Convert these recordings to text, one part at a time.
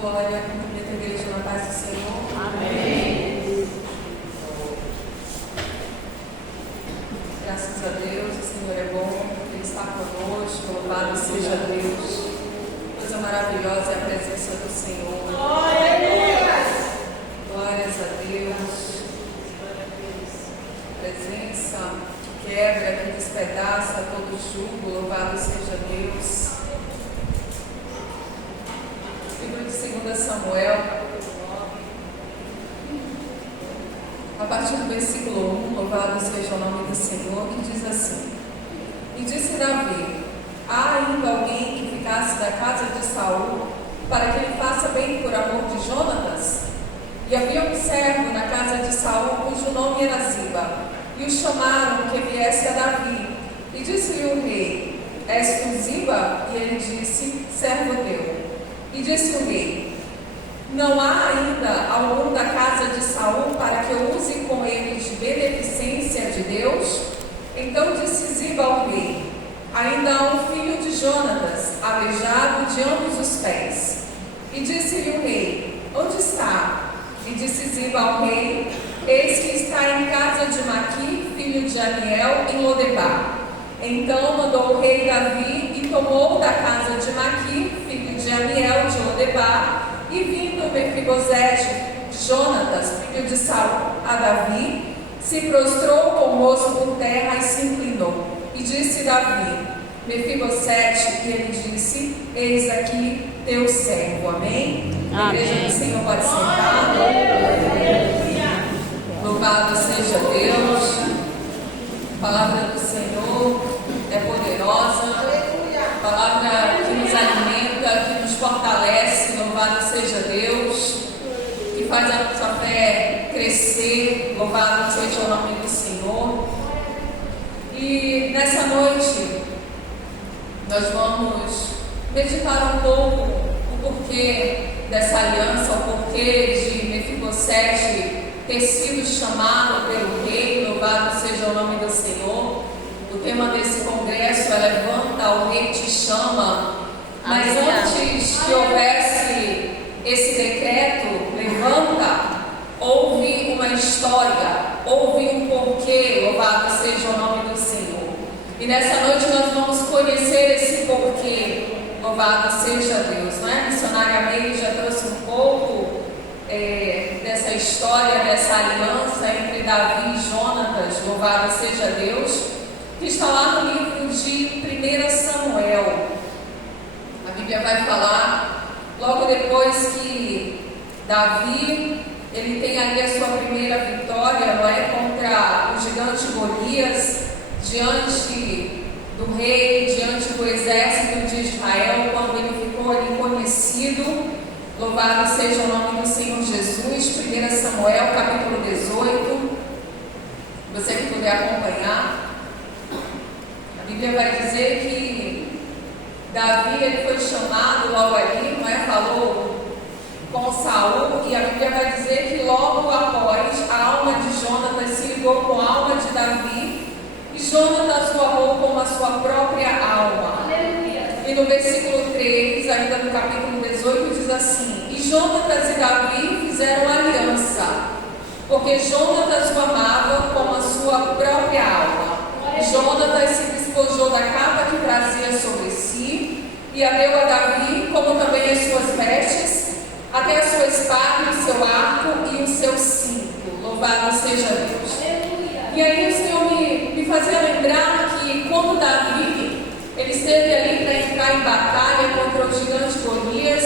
glória, cumprimento a igreja na paz do Senhor. Amém. Graças a Deus, o Senhor é bom, Ele está conosco, louvado seja Deus. Coisa maravilhosa é a presença do Senhor. Glórias a Deus. Presença que quebra, que despedaça todo jugo, louvado seja Deus. Livro de 2 Samuel, a partir do versículo 1, louvado seja o nome do Senhor, que diz assim: E disse Davi: há ainda alguém que ficasse da casa de Saul, para que ele faça bem por amor de Jonatas? E havia um servo na casa de Saul, cujo nome era Ziba, e o chamaram que viesse a Davi. E disse-lhe o rei: És tu Ziba? E ele disse: servo teu. E disse o rei: não há ainda algum da casa de Saul para que eu use com ele de beneficência de Deus? Então disse Ziba ao rei: ainda há um filho de Jonatas, aleijado de ambos os pés. E disse-lhe o rei: onde está? E disse Ziba ao rei: eis que está em casa de Maqui, filho de Amiel, em Lodebar. Então mandou o rei Davi e tomou da casa de Maqui, filho de Amiel, de Lodebar, e vindo Mefibosete, Jonatas, filho de Saul, a Davi, se prostrou com o rosto por terra e se inclinou. E disse Davi: Mefibosete, e ele disse: eis aqui teu servo. Amém? A igreja do Senhor pode sentar. Louvado seja Deus. A palavra do Senhor é poderosa. A palavra que nos alimenta, que nos fortalece. Louvado seja Deus. Que faz a nossa fé crescer. Louvado seja o nome do Senhor. E nessa noite nós vamos meditar um pouco o porquê dessa aliança, o porquê de Mefibosete ter sido chamado pelo rei. Louvado seja o nome do Senhor. O tema desse congresso é Levanta, o rei te chama. Mas antes que houvesse esse decreto, levanta, houve uma história, houve um porquê. Louvado seja o nome do Senhor. E nessa noite nós vamos conhecer esse porquê. Louvado seja Deus, não é? A missionária Meire já trouxe um pouco dessa história, dessa aliança entre Davi e Jonatas. Louvado seja Deus, que está lá no livro de 1 Samuel. A Bíblia vai falar logo depois que Davi, ele tem ali a sua primeira vitória, não é? Contra o gigante Golias, diante do rei, diante do exército de Israel, quando ele ficou ali conhecido. Louvado seja o nome do Senhor Jesus. 1 Samuel, capítulo 18. Você que puder acompanhar, a Bíblia vai dizer que Davi, ele foi chamado logo ali, não é? Falou com Saul, e a Bíblia vai dizer que logo após a alma de Jonatas se ligou com a alma de Davi, e Jonatas o amou como a sua própria alma. E no versículo 3, ainda no capítulo 18, diz assim: e Jonatas e Davi fizeram aliança, porque Jonatas o amava como a sua própria alma. Jonatas se despojou da capa que trazia sobre si, e a deu a Davi, como também as suas vestes, até a sua espada, o seu arco e o seu cinto. Louvado seja Deus. E aí o Senhor me fazia lembrar que quando Davi, ele esteve ali para entrar em batalha contra o gigante Golias,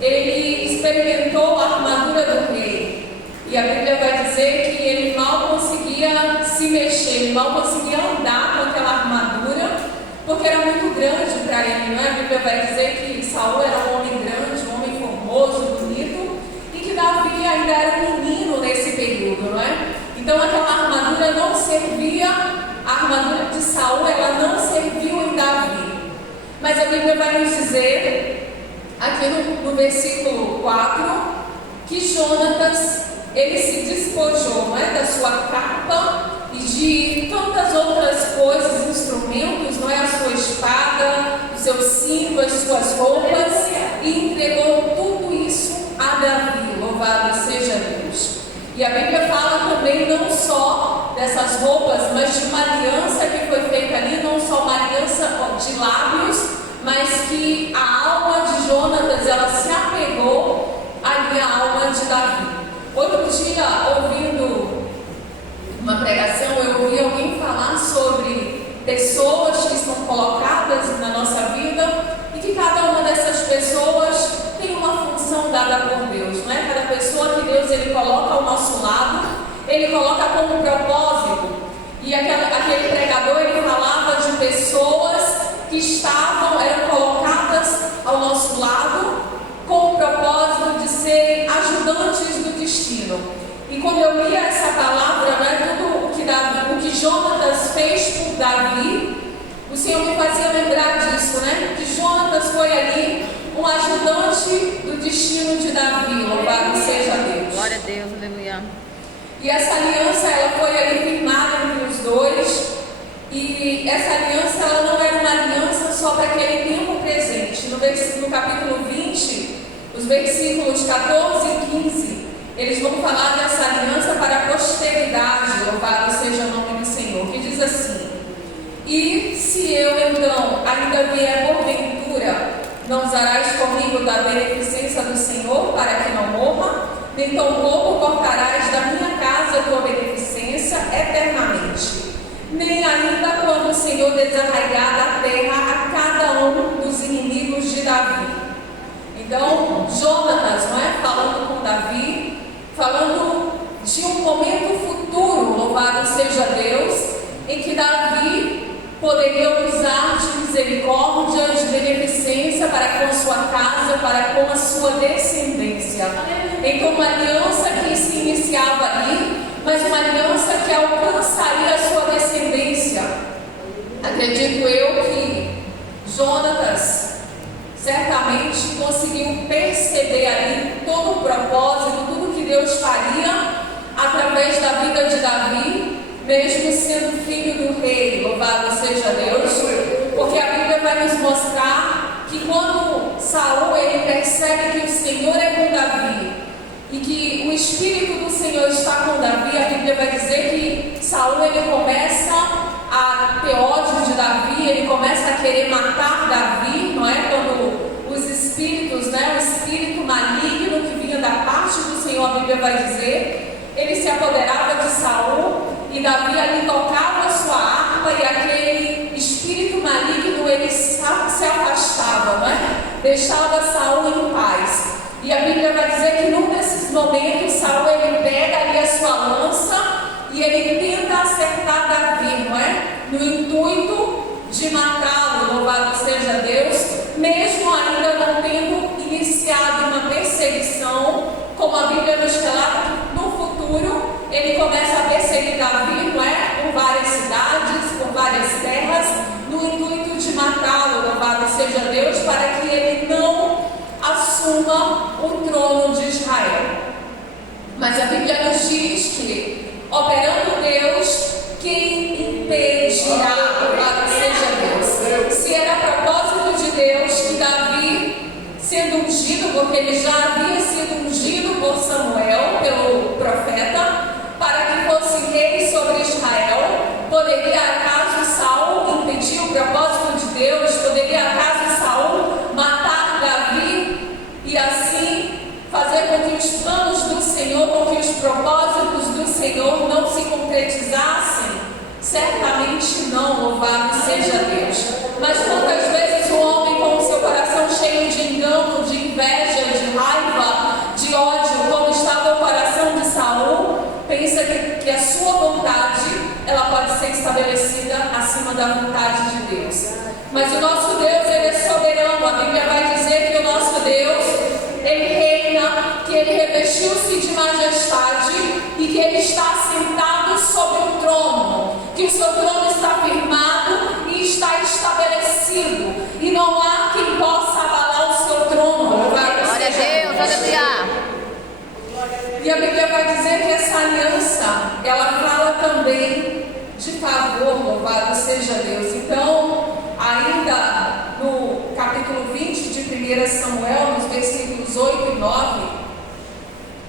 ele experimentou a armadura do rei. E a Bíblia vai dizer que ele mal conseguia se mexer, ele mal conseguia andar com aquela armadura, porque era muito grande para ele, não é? A Bíblia vai dizer que Saul era um homem grande, um homem formoso, bonito, e que Davi ainda era um menino nesse período, não é? Então aquela armadura não servia, a armadura de Saul, ela não serviu em Davi. Mas a Bíblia vai nos dizer, aqui no versículo 4, que Jonatas, ele se despojou, não é, da sua capa e de tantas outras coisas, instrumentos, não é, a sua espada, o seu cinto, as suas roupas, e entregou tudo isso a Bíblia fala também não só dessas roupas, mas de uma aliança que foi feita ali, não só uma aliança de lábios, mas que a alma de Jonatas, ela se apegou ali à alma de Davi. Outro dia, ouvindo uma pregação, eu ouvi alguém falar sobre pessoas que estão colocadas na nossa vida e que cada uma dessas pessoas tem uma função dada por Deus, não é? Cada pessoa que Deus ele coloca ao nosso lado, ele coloca como propósito. E aquele pregador ele falava de pessoas que eram colocadas ao nosso lado com o propósito de serem ajudantes do destino. E quando eu lia essa palavra, né, tudo o que Jonatas fez por Davi, o Senhor me fazia lembrar disso, né? Que Jonatas foi ali um ajudante do destino de Davi, louvado seja Deus. Glória a Deus, aleluia. E essa aliança, ela foi ali firmada entre os dois. E essa aliança, ela não era uma aliança só para aquele tempo presente. No capítulo 20, os versículos 14 e 15, eles vão falar dessa aliança para a posteridade, louvado seja o nome do Senhor, que diz assim: e se eu então ainda vier porventura, não usarás comigo da beneficência do Senhor para que não morra, nem tampouco cortarás da minha casa a tua beneficência eternamente, nem ainda quando o Senhor desarraigar da terra a cada um dos inimigos de Davi. Então, Jonatas, não é? Falando com Davi, falando de um momento futuro, louvado seja Deus, em que Davi poderia usar de misericórdia, de beneficência para com sua casa, para com a sua descendência. Então, uma aliança que se iniciava ali, mas uma aliança que alcançaria a sua descendência. Acredito eu que Jonatas certamente conseguiu perceber ali todo o propósito, tudo que Deus faria através da vida de Davi, mesmo sendo filho do rei, louvado seja Deus, porque a Bíblia vai nos mostrar que quando Saul ele percebe que o Senhor é com Davi e que o Espírito do Senhor está com Davi, a Bíblia vai dizer que Saul ele começa a ter ódio de Davi, ele começa a querer matar Davi, não é? Quando os espíritos, né, o espírito maligno que vinha da parte do Senhor, a Bíblia vai dizer, ele se apoderava de Saul. E Davi ali tocava a sua harpa e aquele espírito maligno ele se afastava, né? Deixava Saul em paz. E a Bíblia vai dizer que num desses momentos Saul ele pega ali a sua lança e ele tenta acertar Davi, não é? No intuito de matá-lo, louvado seja Deus, mesmo ainda não tendo iniciado uma perseguição, como a Bíblia nos relata que no futuro ele começa a perseguir Davi, não é? Por várias cidades, por várias terras, no intuito de matá-lo, louvado seja Deus, para que ele não assuma o trono de Israel. Mas a Bíblia nos diz que, operando Deus, quem impedirá, louvado seja Deus? Se era propósito de Deus que Davi, sendo ungido, porque ele já havia sido ungido por Samuel, pelo profeta, para que fosse rei sobre Israel, poderia acaso Saul impedir o propósito de Deus? Poderia acaso Saul matar Davi e assim fazer com que os planos do Senhor, com que os propósitos do Senhor não se concretizassem? Certamente não, louvado seja Deus. Mas quantas vezes o homem com o seu coração cheio de engano, de inveja, de raiva, de ódio, como estava o coração de Saul, pensa que a sua vontade ela pode ser estabelecida acima da vontade de Deus. Mas o nosso Deus ele é soberano. A Bíblia vai dizer que o nosso Deus ele reina, que ele revestiu-se de majestade e que ele está sentado sobre o trono, que o seu trono está firmado e está estabelecido e não há quem possa abalar o seu trono. Glória a Deus, aleluia. E a Bíblia vai dizer que essa aliança, ela fala também de favor, louvado seja Deus. Então, ainda no capítulo 20 de 1 Samuel, nos versículos 8 e 9,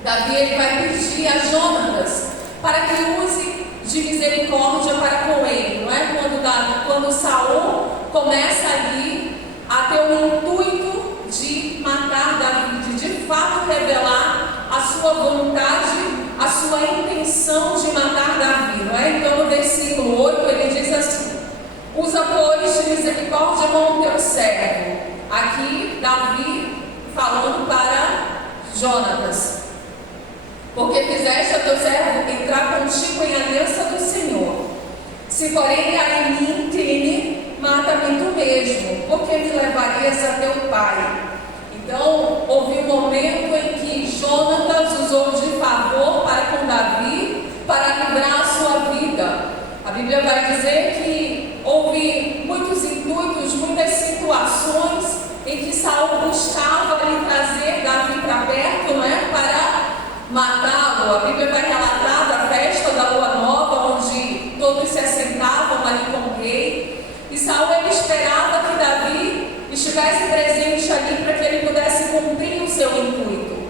Davi ele vai pedir a Jonatas para que use de misericórdia para com ele, não é? Quando Saul começa ali a ter o intuito de matar Davi, de fato revelar a sua vontade, a sua intenção de matar Davi, não é? Então no versículo 8 ele diz assim: usa pois de misericórdia com o teu servo. Aqui Davi falando para Jonatas: porque fizeste a teu servo entrar contigo em aliança do Senhor. Se porém há em mim crime, mata-me tu mesmo, porque me levarias a teu pai. Então houve um momento em que Jonatas usou de favor para com Davi, para livrar a sua vida. A Bíblia vai dizer que houve muitos intuitos, muitas situações em que Saul buscava lhe trazer Davi para perto, não é? Para matá-lo. A Bíblia vai relatar da festa da lua nova, onde todos se assentavam ali com o rei, e Saul ele esperava que Davi estivesse presente ali para que ele pudesse cumprir o seu intuito.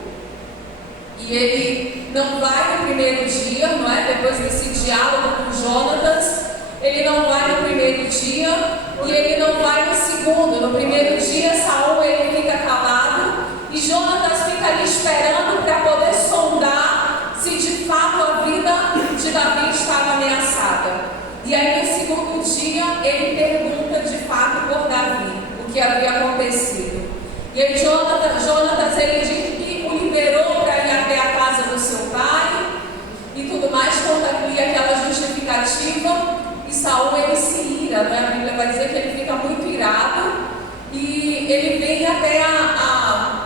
E ele não vai no primeiro dia, não é? Depois desse diálogo com Jonatas, ele não vai no primeiro dia e ele não vai no segundo. No primeiro dia Saul ele fica calado e Jonatas fica ali esperando para poder sondar se de fato a vida de Davi estava ameaçada. E aí no segundo dia ele pergunta de fato por Davi o que havia acontecido. E aí Jonatas ele diz que o liberou para ir até a casa do seu pai e tudo mais, conta ali aquela justificativa. E Saul ele se ira, né? A Bíblia vai dizer que ele fica muito irado e ele vem até a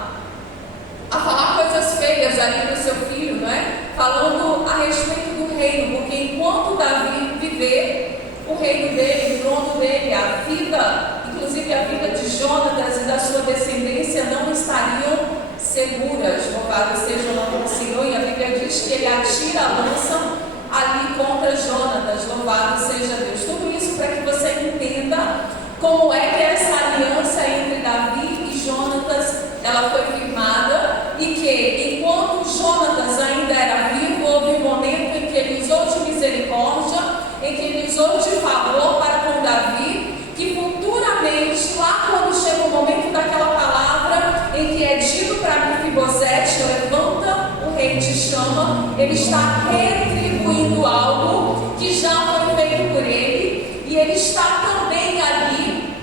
falar coisas feias ali para o seu filho, não é? Falando a respeito do reino, porque enquanto Davi viver, o reino dele, o trono dele, a vida, inclusive a vida de Jonatas e da sua descendência não estariam seguras. Louvado seja o nome do Senhor. E a Bíblia diz que ele atira a lança ali contra Jonatas. Louvado seja Deus. Tudo isso para que você entenda como é que essa aliança entre Davi e Jonatas ela foi firmada, e que enquanto Jonatas ainda era vivo, houve um momento em que ele usou de misericórdia, em que ele usou de favor para com Davi, que futuramente, lá quando chega o momento daquela palavra em que é dito para Mefibosete: levanta, o rei te chama, ele está retribuindo algo que já foi feito por ele, e ele está também ali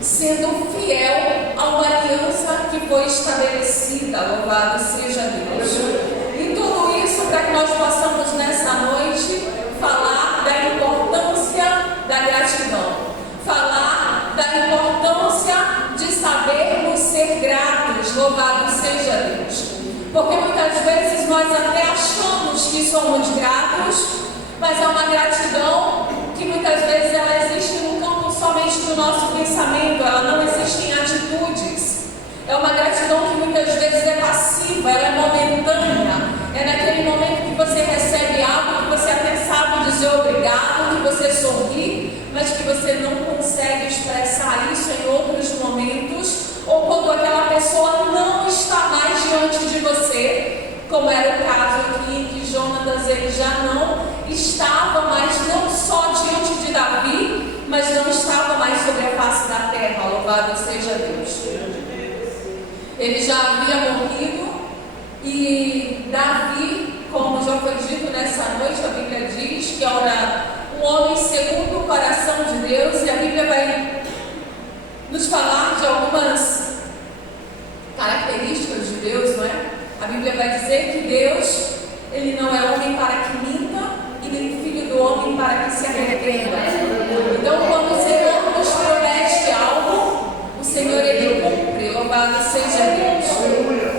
sendo fiel a uma aliança que foi estabelecida. Louvado seja Deus. E tudo isso para que nós possamos nessa noite falar da importância da gratidão, falar da importância de sabermos ser gratos. Louvado seja Deus. Porque muitas vezes nós até achamos que somos gratos, mas é uma gratidão que muitas vezes ela existe no campo somente do nosso pensamento, ela não existe em atitudes. É uma gratidão que muitas vezes é passiva, ela é momentânea. É naquele momento que você recebe algo, que você até sabe dizer obrigado, que você sorri, mas que você não consegue expressar isso em outros momentos, ou quando aquela pessoa não está mais diante de você, como era o caso aqui em que Jonatas ele já não estava mais não só diante de Davi, mas não estava mais sobre a face da terra. Louvado seja Deus. Ele já havia morrido e Davi, como já foi dito nessa noite, a Bíblia diz que era um homem segundo o coração de Deus, e a Bíblia vai nos falar de algumas características de Deus, não é? A Bíblia vai dizer que Deus, ele não é homem para que minta, e nem filho do homem para que se arrependa. Então, quando o Senhor nos promete algo, o Senhor ele cumpre. Louvado seja Deus.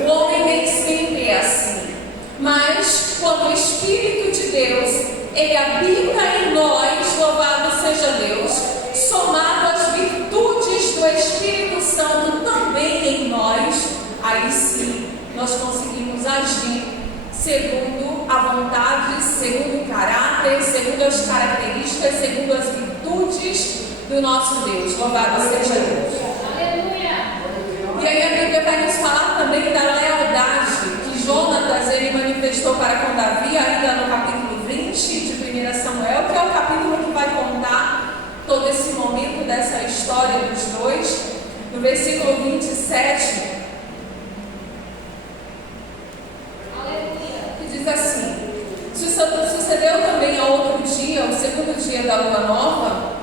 O homem nem sempre é assim, mas quando o Espírito de Deus ele habita em nós, louvado seja Deus, somado às virtudes do Espírito Santo também em nós, aí sim nós conseguimos agir segundo a vontade, segundo o caráter, segundo as características, segundo as virtudes do nosso Deus. Louvado seja Deus. Aleluia. E aí a Bíblia vai nos falar também da lealdade que Jonatas versículo 27, que diz assim: sucedeu também ao outro dia, o segundo dia da lua nova,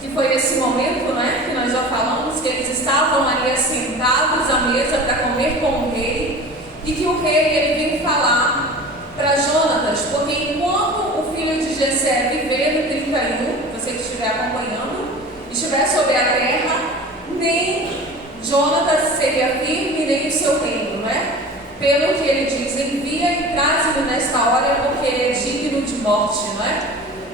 que foi esse momento, né, que nós já falamos, que eles estavam ali assentados à mesa para comer com o rei, e que o rei ele veio falar para Jonatas, porque enquanto o filho de Jessé viver no 31, você que estiver acompanhando, estiver sobre a terra, nem Jonatas seria firme, nem o seu reino, né? Pelo que ele diz, envia e traze-o nesta hora, porque ele é digno de morte, não é?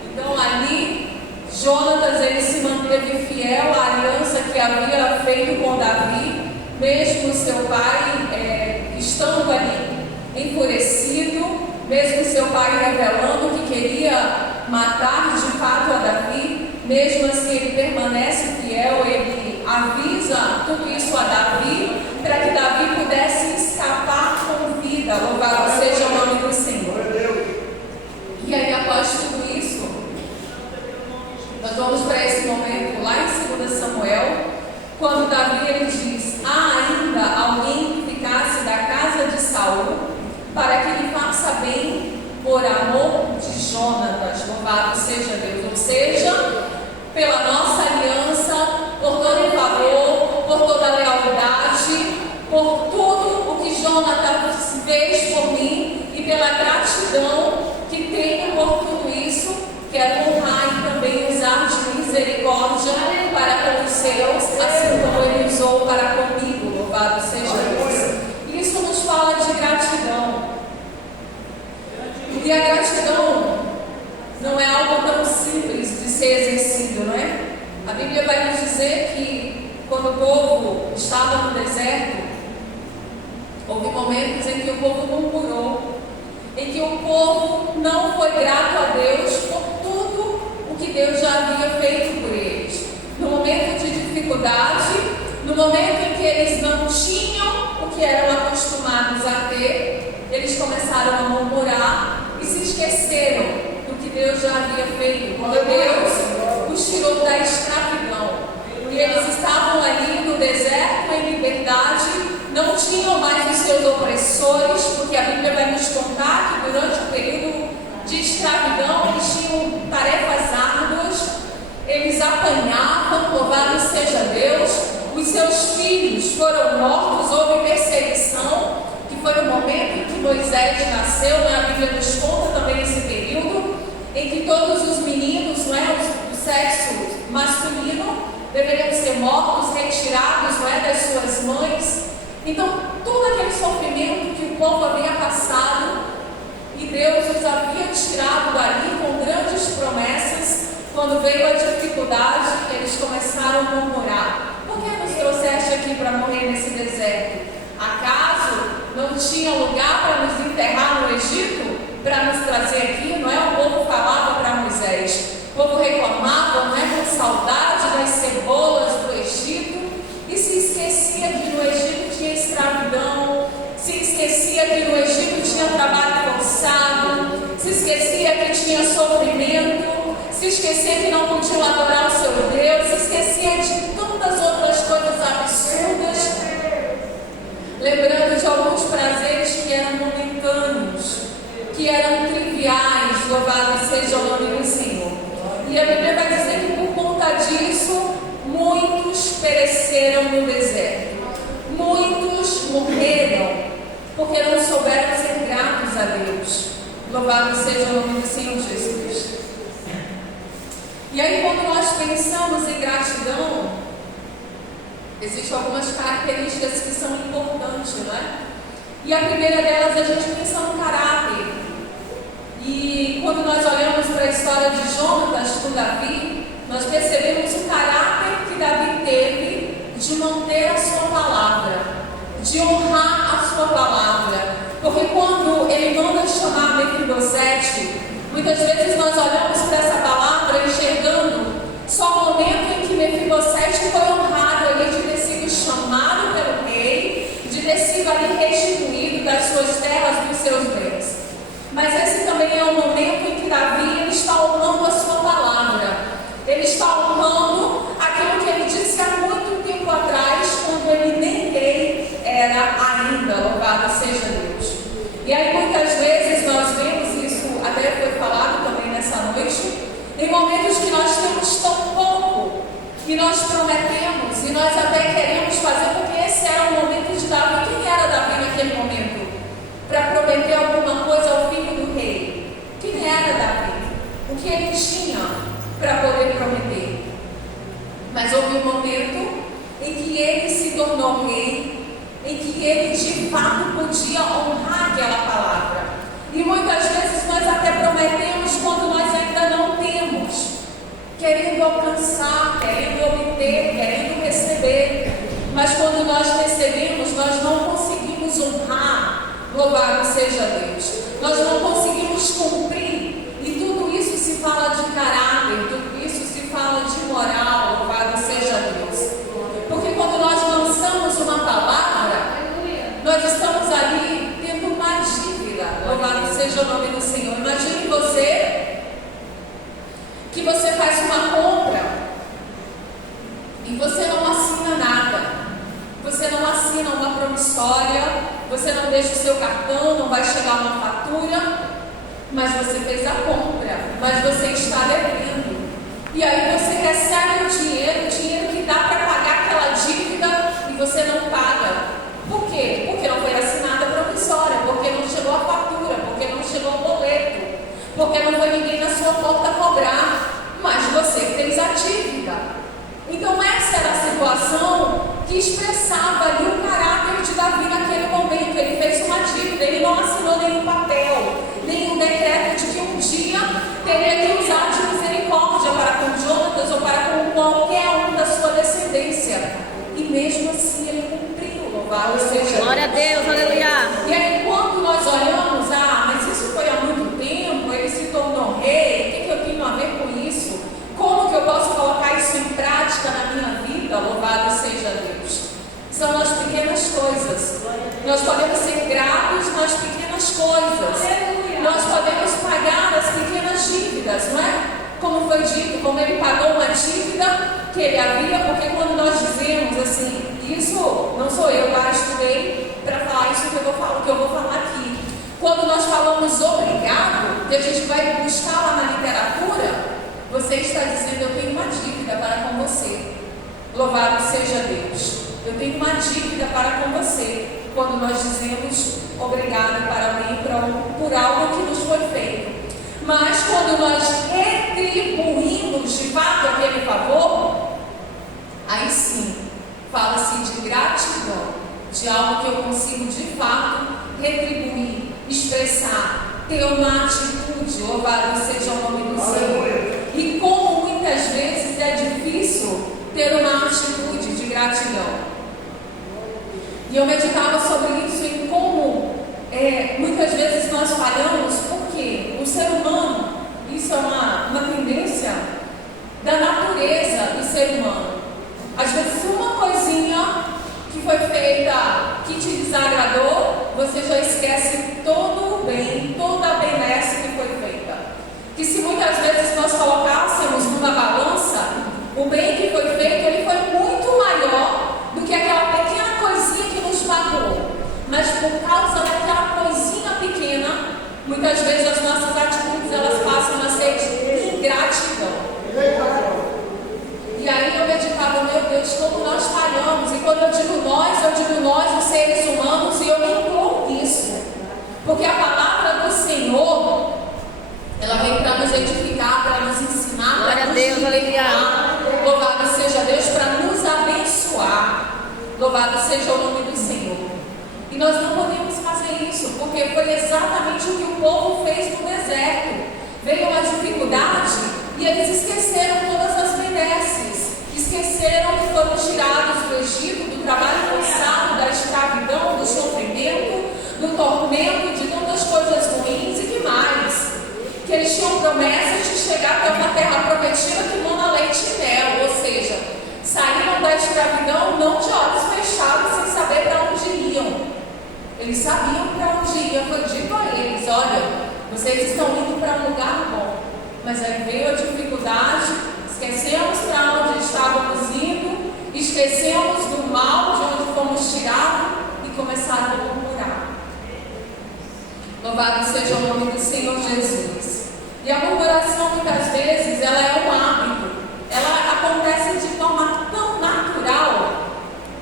Então ali Jonatas ele se manteve fiel à aliança que havia feito com Davi, mesmo seu pai estando ali enfurecido, mesmo seu pai revelando que queria matar de fato a Davi, mesmo assim ele permanece fiel, ele avisa tudo isso a Davi, para que Davi pudesse escapar com vida. Louvado seja o nome do Senhor. E aí, após tudo isso, nós vamos para esse momento lá em 2 Samuel, quando Davi ele diz: há ainda alguém que ficasse da casa de Saul, para que lhe faça bem por amor de Jonatas. Louvado seja Deus. Ou seja, pela nossa aliança, por todo o favor, por toda a lealdade, por tudo o que Jonatas fez por mim e pela gratidão que tenho por tudo isso, quero honrar e também usar de misericórdia para com os seus, assim como ele usou para comigo. Louvado seja Deus. Isso nos fala de gratidão. E a gratidão não é algo tão simples de ser exercido, não é? A Bíblia vai nos dizer que quando o povo estava no deserto, houve momentos em que o povo murmurou, em que o povo não foi grato a Deus por tudo o que Deus já havia feito por eles. No momento de dificuldade, no momento em que eles não tinham o que eram acostumados a ter, eles começaram a murmurar e se esqueceram do que Deus já havia feito, quando Deus os tirou da escravidão. E eles estavam ali no deserto, em liberdade, não tinham mais os seus opressores, porque a Bíblia vai nos contar que durante o período de escravidão eles tinham tarefas árduas, eles apanhavam, louvado seja Deus, os seus filhos foram mortos, houve perseguição, que foi o momento em que Moisés nasceu, né? A Bíblia nos conta também esse período, em que todos os meninos, do sexo masculino, deveriam ser mortos, retirados, das suas mães. Então, todo aquele sofrimento que o povo havia passado, e Deus os havia tirado dali com grandes promessas, quando veio a dificuldade, eles começaram a murmurar: por que nos trouxeste aqui para morrer nesse deserto? Acaso não tinha lugar para nos enterrar no Egito? Para nos trazer aqui, não é? O povo falava para Moisés, o povo reclamava, com saudade das cebolas do Egito, e se esquecia que no Egito tinha escravidão, se esquecia que no Egito tinha trabalho forçado, se esquecia que tinha sofrimento, se esquecia que não podiam adorar o seu Deus, se esquecia de tantas outras coisas absurdas, lembrando de alguns prazeres que eram momentâneos, que eram triviais. Louvado seja o nome do Senhor. E a Bíblia vai dizer que por conta disso, muitos pereceram no deserto. Muitos morreram, porque não souberam ser gratos a Deus. Louvado seja o nome do Senhor Jesus. E aí, quando nós pensamos em gratidão, existem algumas características que são importantes, E a primeira delas, a gente pensa no caráter. E quando nós olhamos para a história de Jonatas com Davi, nós percebemos o caráter que Davi teve de manter a sua palavra, de honrar a sua palavra. Porque quando ele manda chamar Mefibosete, muitas vezes nós olhamos para essa palavra enxergando só o momento em que Mefibosete foi honrado ali, de ter sido chamado pelo rei, de ter sido ali restituído das suas terras, dos seus bens. Mas esse também é o momento em que Davi ele está honrando a sua palavra. Ele está honrando aquilo que ele disse há muito tempo atrás, momentos que nós temos tão pouco, e nós prometemos, e nós até queremos fazer, porque esse era o momento de Davi. Quem era Davi naquele momento? Para prometer alguma coisa ao filho do rei. Quem era Davi? O que ele tinha para poder prometer? Mas houve um momento em que ele se tornou rei, em que ele de fato podia honrar aquela palavra. E muitas vezes nós até prometemos quando nós ainda não temos, querendo alcançar, querendo obter, querendo receber. Mas quando nós recebemos, nós não conseguimos honrar. Louvado seja Deus. Nós não conseguimos cumprir. E tudo isso se fala de caráter, tudo isso se fala de moral. Louvado seja Deus. Porque quando nós lançamos uma palavra, nós estamos ali tendo uma dívida. Louvado seja o nome do Senhor. Imagine você, que você faz uma compra e você não assina nada. Você não assina uma promissória, você não deixa o seu cartão, não vai chegar uma fatura, mas você fez a compra, mas você está devendo. E aí você recebe o dinheiro que dá para pagar aquela dívida e você não paga. Por quê? Porque não foi assinada a promissória, porque não chegou a fatura, porque não chegou o boleto, porque não foi ninguém na sua porta cobrar, mas você fez a dívida. Então essa era a situação que expressava ali o caráter de Davi naquele momento. Ele fez uma dívida, ele não assinou nenhum papel, nenhum decreto de que um dia teria que usar de misericórdia para com Jonatas ou para com qualquer um da sua descendência. E mesmo assim ele cumpriu, louvado seja. Glória a Deus, aleluia. E aí quando nós olhamos, mas isso foi há muito tempo, ele se tornou rei, o que eu tenho a ver com isso? Como que eu posso colocar isso em prática na minha vida? Louvado seja Deus. São as pequenas coisas. Nós podemos ser gratos nas pequenas coisas. Nós podemos pagar as pequenas dívidas, não é? Como foi dito, como ele pagou uma dívida que ele havia, porque quando nós dizemos assim, isso não sou eu, estudei para falar isso que eu vou falar aqui. Quando nós falamos obrigado, que a gente vai buscar lá na literatura, você está dizendo, eu tenho uma dívida para com você. Louvado seja Deus. Eu tenho uma dívida para com você. Quando nós dizemos obrigado para alguém por algo que nos foi feito. Mas quando nós retribuímos de fato aquele favor, aí sim, fala-se de gratidão, de algo que eu consigo de fato retribuir, expressar, ter uma atitude. Louvado seja o nome do Senhor. E como muitas vezes é difícil ter uma atitude de gratidão. E eu meditava sobre isso, em como muitas vezes nós falhamos, porque o ser humano, isso é uma tendência da natureza do ser humano. Às vezes uma coisinha que foi feita que te desagradou, você já esquece todo o bem, toda a benesse que foi feita. Que se muitas vezes nós colocássemos numa balança, o bem que foi feito, ele foi muito maior do que aquela pequena coisinha que nos magoou. Mas por causa daquela coisinha pequena, muitas vezes as nossas atitudes, elas passam a ser de ingratidão. E aí eu meditava, meu Deus, como nós falhamos. E quando eu digo nós, os seres humanos, e eu me incluo nisso. Porque a palavra do Senhor, ela vem para nos edificar, para nos ensinar, para nos libertar. Louvado seja Deus, para nos abençoar. Louvado seja o nome do Senhor. E nós não podemos fazer isso, porque foi exatamente o que o povo fez no deserto. Veio uma dificuldade e eles esqueceram todas as benesses. Esqueceram que foram tirados do Egito, do trabalho forçado, da escravidão, do sofrimento, do tormento, de tantas coisas ruins e que mais. Que eles tinham promessas de chegar até uma terra prometida que mana leite e mel, ou seja, saíram da escravidão não de olhos fechados, sem saber para onde iam. Eles sabiam para onde iam, foi dito a eles, olha, vocês estão indo para um lugar bom. Mas aí veio a dificuldade, esquecemos para onde estávamos indo, esquecemos do mal de onde fomos tirados e começaram a murmurar. Louvado seja o nome do Senhor Jesus. E a murmuração, muitas vezes, ela é um hábito. Ela acontece de forma tão natural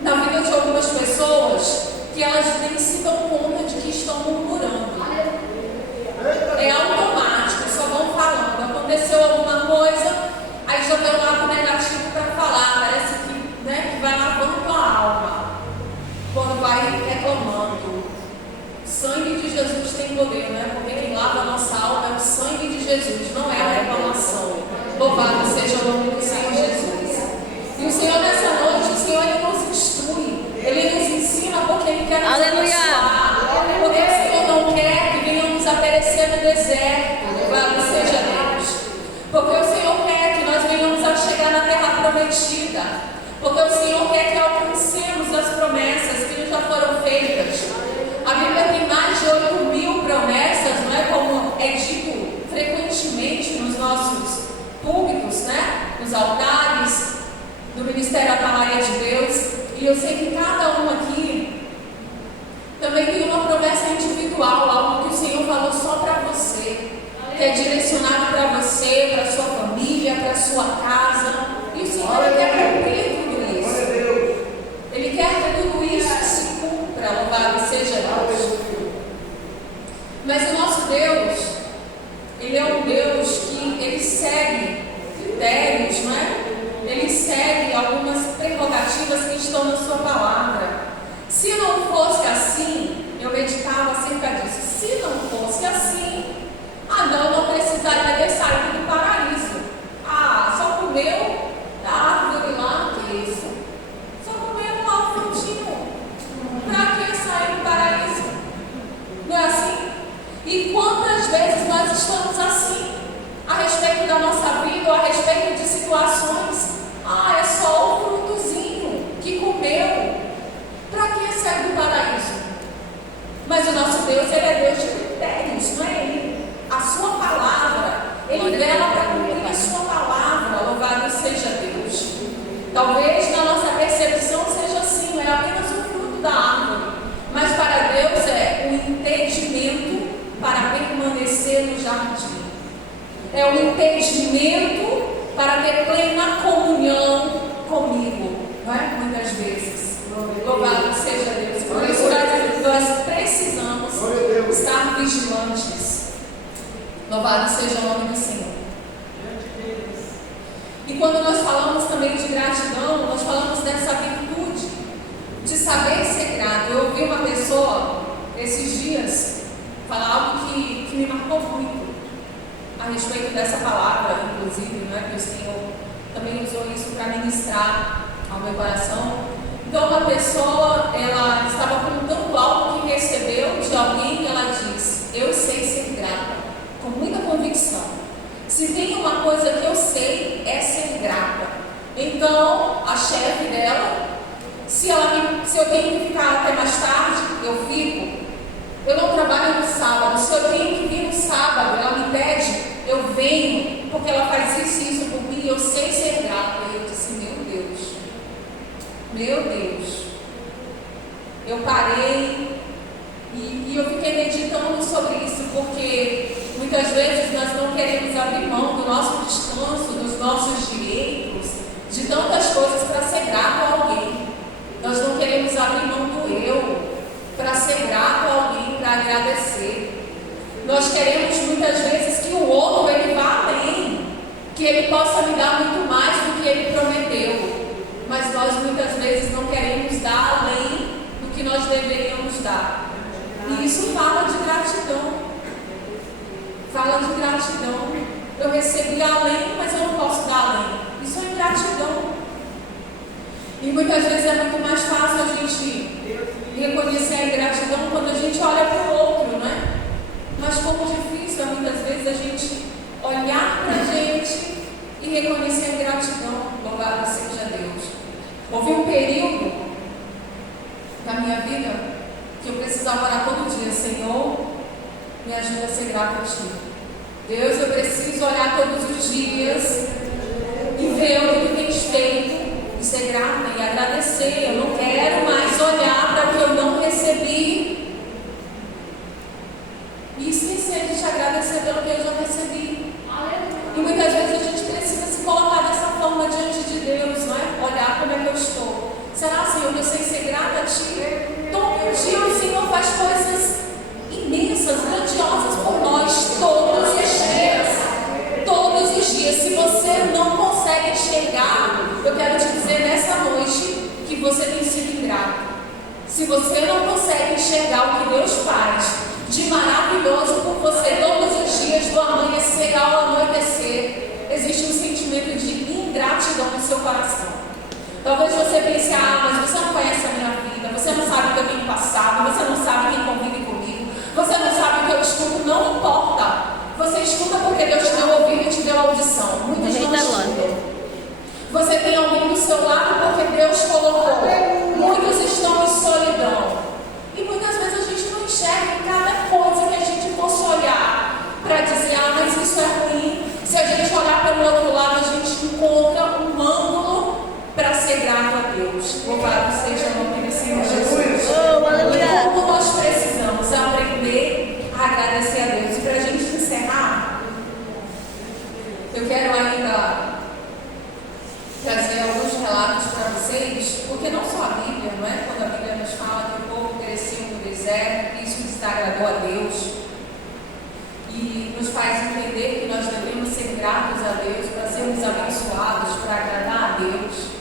na vida de algumas pessoas que elas nem se dão conta de que estão murmurando. É automático, só vão falando. Aconteceu alguma coisa, aí já tem um lado negativo para falar. Parece que vai lavando a alma. Quando vai reclamando. O sangue de Jesus tem poder, né? Porque quem lava a nossa alma é o sangue de Jesus, não é a reclamação. Louvado seja o nome do Senhor Jesus. E o Senhor, nessa noite, o Senhor, Ele nos instrui, Ele nos ensina porque Ele quer nos abençoar. Porque o Senhor não quer que venhamos a perecer no deserto. Louvado seja Deus. Porque o Senhor quer que nós venhamos a chegar na terra prometida. Porque o Senhor quer que alcancemos as promessas que já foram feitas. A Bíblia tem mais de 8.000 promessas, não é? Como é dito frequentemente nos nossos púlpitos, né? Nos altares do Ministério Atalaia de Deus. E eu sei que cada um aqui também tem uma promessa individual, algo que o Senhor falou só para você, que é direcionado para você, para sua família, para sua casa. E o Senhor quer cumprir tudo isso. Ele quer que tudo isso se cumpra, louvado seja Deus. Mas o nosso Deus, Ele é um Deus que Ele segue critérios, não é? Ele segue algumas prerrogativas que estão na sua palavra. Se não fosse assim, eu meditava acerca disso. Se não fosse assim, Adão não precisaria ter saído do paraíso. Só comeu da árvore lá, que isso? Só comeu lá o frutinho. Para que sair do paraíso? Não é assim? E quantas vezes nós estamos assim? A respeito da nossa vida ou a respeito de situações. É só o frutozinho que comeu. Para que sair do paraíso? Mas o nosso Deus, Ele é Deus de critérios, não é Ele? A sua palavra, Ele vela para cumprir a sua palavra. Louvado seja Deus. Talvez na nossa percepção seja assim, é apenas o fruto da árvore. Mas para Deus é o entendimento para permanecer no jardim. É o entendimento para ter plena comunhão comigo, não é? Muitas vezes. Louvado seja Deus. Por isso nós precisamos estar vigilantes. Louvado seja o nome do Senhor. E quando nós falamos também de gratidão, nós falamos dessa virtude de saber ser grato. Eu ouvi uma pessoa esses dias falar algo que me marcou muito a respeito dessa palavra, inclusive, né, que o Senhor também usou isso para ministrar ao meu coração. Então, uma pessoa, ela estava contando algo que recebeu de alguém e ela diz: eu sei ser grata, com muita convicção. Se tem uma coisa que eu sei, é ser grata. Então, a chefe dela, se eu tenho que ficar até mais tarde, eu fico. Eu não trabalho no sábado. Se eu tenho que vir no sábado, ela me pede, eu venho, porque ela faz isso e isso por mim, eu sei ser grata. E eu disse: meu Deus. Eu parei e eu fiquei meditando sobre isso, porque muitas vezes nós não queremos abrir mão do nosso descanso, dos nossos direitos, de tantas coisas para ser grato a alguém. Nós não queremos abrir mão do eu para ser grato a alguém, para agradecer. Nós queremos muitas vezes que o outro ele vá além, que ele possa me dar muito mais do que ele prometeu. Mas nós muitas vezes não queremos dar além do que nós deveríamos dar. E isso fala de gratidão. Fala de gratidão. Eu recebi além, mas eu não posso dar além. Isso é ingratidão. E muitas vezes é muito mais fácil a gente reconhecer a ingratidão quando a gente olha para o outro, não é? Mas como difícil é muitas vezes a gente olhar para a gente e reconhecer a ingratidão. Louvado seja Deus. Houve um período da minha vida que eu precisava orar todo dia: Senhor, me ajuda a ser grato a Ti. Deus, eu preciso olhar todos os dias e ver o que Tu tens feito, e ser grata e agradecer. Eu não quero mais olhar para o que eu não recebi e esquecer de te agradecer pelo que eu já recebi. você não consegue enxergar o que Deus faz de maravilhoso por você todos os dias, do amanhecer ao anoitecer, existe um sentimento de ingratidão no seu coração. Talvez você pense, mas você não conhece a minha vida, você não sabe o que eu tenho passado, você não sabe quem convive comigo, você não sabe o que eu escuto, não importa. Você escuta porque Deus te deu ouvido e te deu audição. Muitos não escutam. Você tem alguém do seu lado porque Deus colocou. Muitos estão em solidão. E muitas vezes a gente não enxerga cada coisa que a gente possa olhar para dizer, mas isso é ruim. Se a gente olhar para o outro lado, a gente encontra um ângulo para ser grato a Deus. Louvado seja o nome do Senhor Jesus. E como nós precisamos aprender a agradecer a Deus. E para a gente encerrar, eu quero ainda trazer alguns relatos para vocês, porque não só a Bíblia, não é? Quando a Bíblia nos fala que o povo cresceu no deserto, isso desagradou a Deus e nos faz entender que nós devemos ser gratos a Deus para sermos abençoados, para agradar a Deus.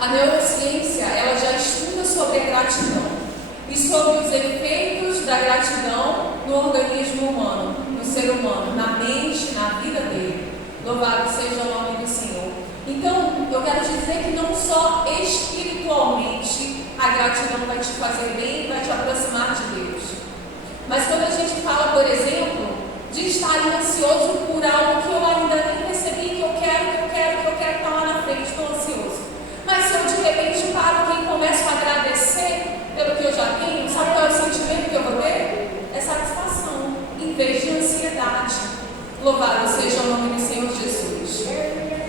A neurociência, ela já estuda sobre a gratidão e sobre os efeitos da gratidão no organismo humano, no ser humano, na mente, na vida dele. Louvado seja o nome do Senhor. Então, eu quero dizer que não só espiritualmente a gratidão vai te fazer bem, vai te aproximar de Deus. Mas quando a gente fala, por exemplo, de estar ansioso por algo que eu ainda nem recebi, que eu quero estar lá na frente, estou ansioso. Mas se eu de repente paro e começo a agradecer pelo que eu já tenho, sabe qual é o sentimento que eu vou ter? É satisfação, em vez de ansiedade. Louvado seja o nome do Senhor Jesus.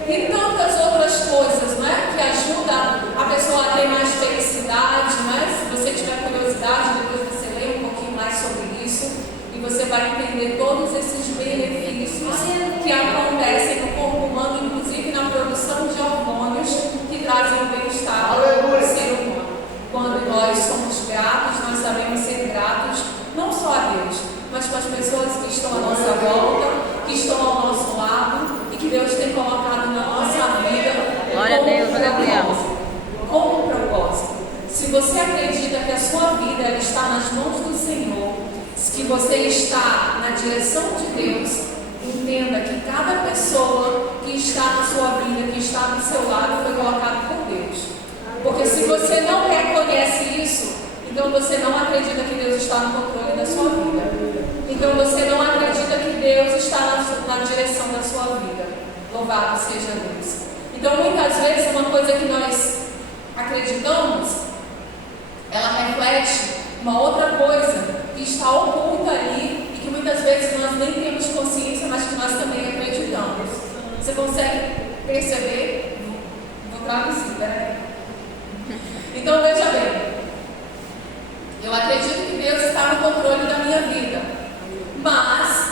E tantas outras coisas, né, que ajudam a pessoa a ter mais felicidade, né? Se você tiver curiosidade, depois você lê um pouquinho mais sobre isso e você vai entender todos esses benefícios que acontecem no corpo humano, inclusive na produção de hormônios que trazem o bem-estar ao ser humano. Quando nós somos gratos, nós sabemos ser gratos não só a Deus, mas com as pessoas que estão à nossa volta, que estão ao nosso lado e que Deus tem colocado na nossa vida como um propósito. Se você acredita que a sua vida ela está nas mãos do Senhor, que você está na direção de Deus, entenda que cada pessoa que está na sua vida, que está do seu lado, foi colocada por Deus. Porque se você não reconhece isso, então você não acredita que Deus está no controle da sua vida. Então você não acredita que Deus está na direção da sua vida. Louvado seja Deus. Então muitas vezes uma coisa que nós acreditamos, ela reflete uma outra coisa que está oculta ali e que muitas vezes nós nem temos consciência, mas que nós também acreditamos. Você consegue perceber? Vou traduzir, peraí. Então veja bem, eu acredito que Deus está no controle da minha vida, mas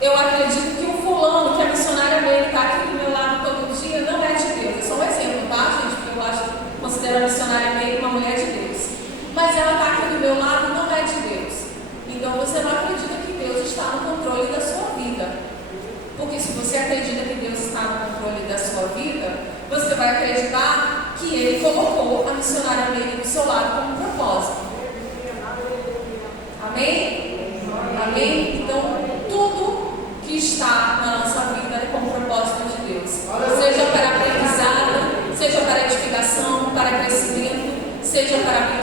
eu acredito que o fulano, que a missionária dele está aqui do meu lado todo dia, não é de Deus. É só um exemplo, tá, gente? Porque eu considero a missionária dele uma mulher de Deus. Mas ela está aqui do meu lado, não é de Deus. Então você não acredita que Deus está no controle da sua vida. Porque se você acredita que Deus está no controle da sua vida, você vai acreditar que Ele colocou a missionária dele do seu lado como propósito. Amém? Amém? Então, tudo que está na nossa vida é com o propósito de Deus. Seja para aprendizado, seja para edificação, para crescimento, seja para